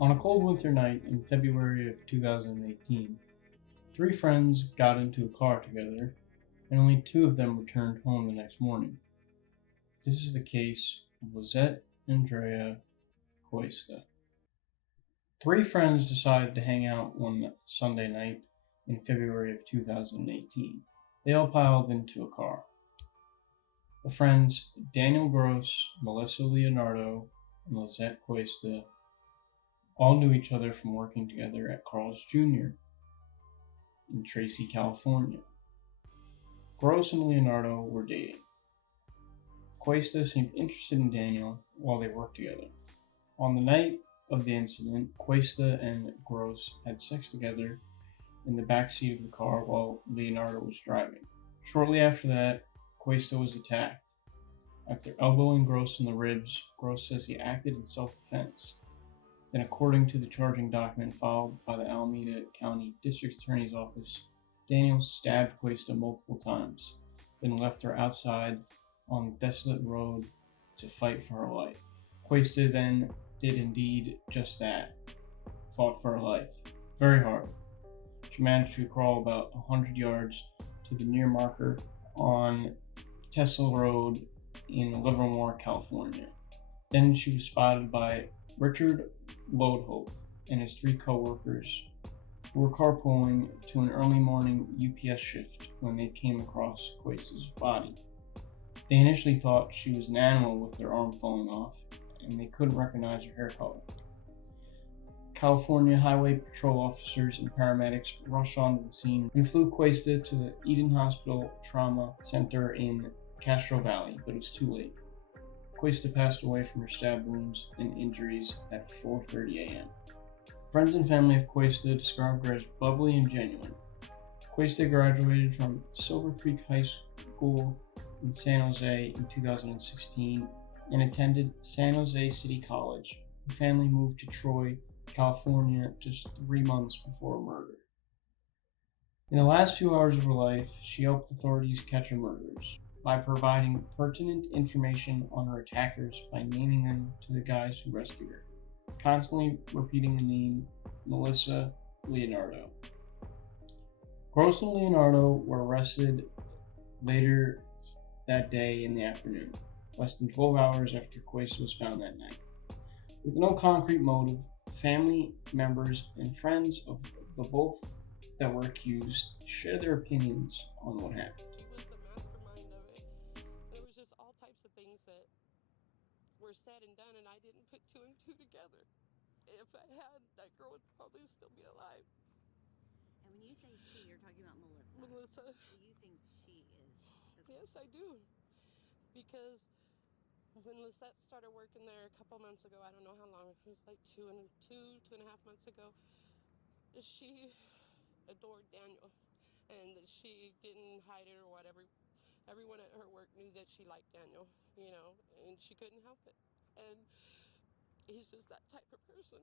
On a cold winter night in February of 2018, three friends got into a car together, and only two of them returned home the next morning. This is the case of Lizette Andrea Cuesta. Three friends decided to hang out one Sunday night in February of 2018. They all piled into a car. The friends Daniel Gross, Melissa Leonardo, and Lizette Cuesta all knew each other from working together at Carl's Jr. in Tracy, California. Gross and Leonardo were dating. Cuesta seemed interested in Daniel while they worked together. On the night of the incident, Cuesta and Gross had sex together in the back seat of the car while Leonardo was driving. Shortly after that, Cuesta was attacked. After elbowing Gross in the ribs, Gross says he acted in self-defense. Then, according to the charging document filed by the Alameda County District Attorney's Office, Daniel stabbed Cuesta multiple times, then left her outside on the desolate road to fight for her life. Cuesta then did indeed just that, fought for her life, very hard. She managed to crawl about 100 yards to the near marker on Tesla Road in Livermore, California. Then she was spotted by Richard Lodeholt and his three co-workers who were carpooling to an early morning UPS shift when they came across Cuesta's body. They initially thought she was an animal with her arm falling off, and they couldn't recognize her hair color. California Highway Patrol officers and paramedics rushed onto the scene and flew Cuesta to the Eden Hospital Trauma Center in Castro Valley, but it was too late. Cuesta passed away from her stab wounds and injuries at 4:30 a.m. Friends and family of Cuesta described her as bubbly and genuine. Cuesta graduated from Silver Creek High School in San Jose in 2016 and attended San Jose City College. Her family moved to Troy, California just 3 months before her murder. In the last few hours of her life, she helped authorities catch her murderers by providing pertinent information on her attackers by naming them to the guys who rescued her, constantly repeating the name Melissa Leonardo. Gross and Leonardo were arrested later that day in the afternoon, less than 12 hours after Cuesta was found that night. With no concrete motive, family members and friends of the both that were accused shared their opinions on what happened. Were said and done, and I didn't put two and two together. If I had, that girl would probably still be alive. And when you say she, you're talking about Melissa. Melissa. Do you think she is? Yes, I do. Because when Lizette started working there a couple months ago, I don't know how long, it was like two and a half months ago, she adored Daniel, and she didn't hide it or whatever. Everyone at her work knew that she liked Daniel, and she couldn't help it. And he's just that type of person.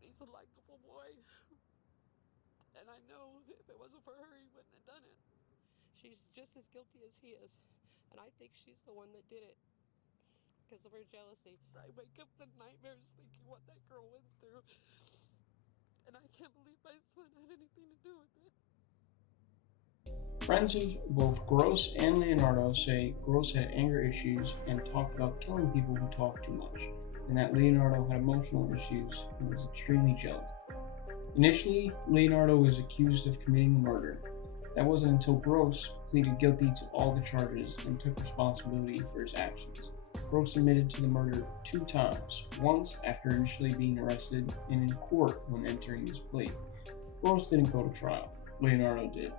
He's a likable boy. And I know if it wasn't for her, he wouldn't have done it. She's just as guilty as he is. And I think she's the one that did it because of her jealousy. I wake up with nightmares thinking what that girl went through. And I can't believe my son had anything to do with it. Friends of both Gross and Leonardo say Gross had anger issues and talked about killing people who talked too much, and that Leonardo had emotional issues and was extremely jealous. Initially, Leonardo was accused of committing the murder. That wasn't until Gross pleaded guilty to all the charges and took responsibility for his actions. Gross admitted to the murder 2 times, once after initially being arrested and in court when entering his plea. Gross didn't go to trial. Leonardo did.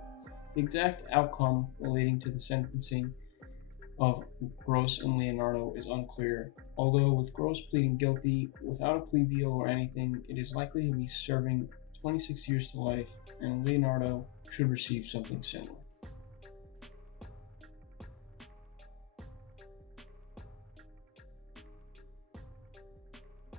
The exact outcome relating to the sentencing of Gross and Leonardo is unclear, although with Gross pleading guilty without a plea deal or anything, it is likely he'll be serving 26 years to life, and Leonardo should receive something similar.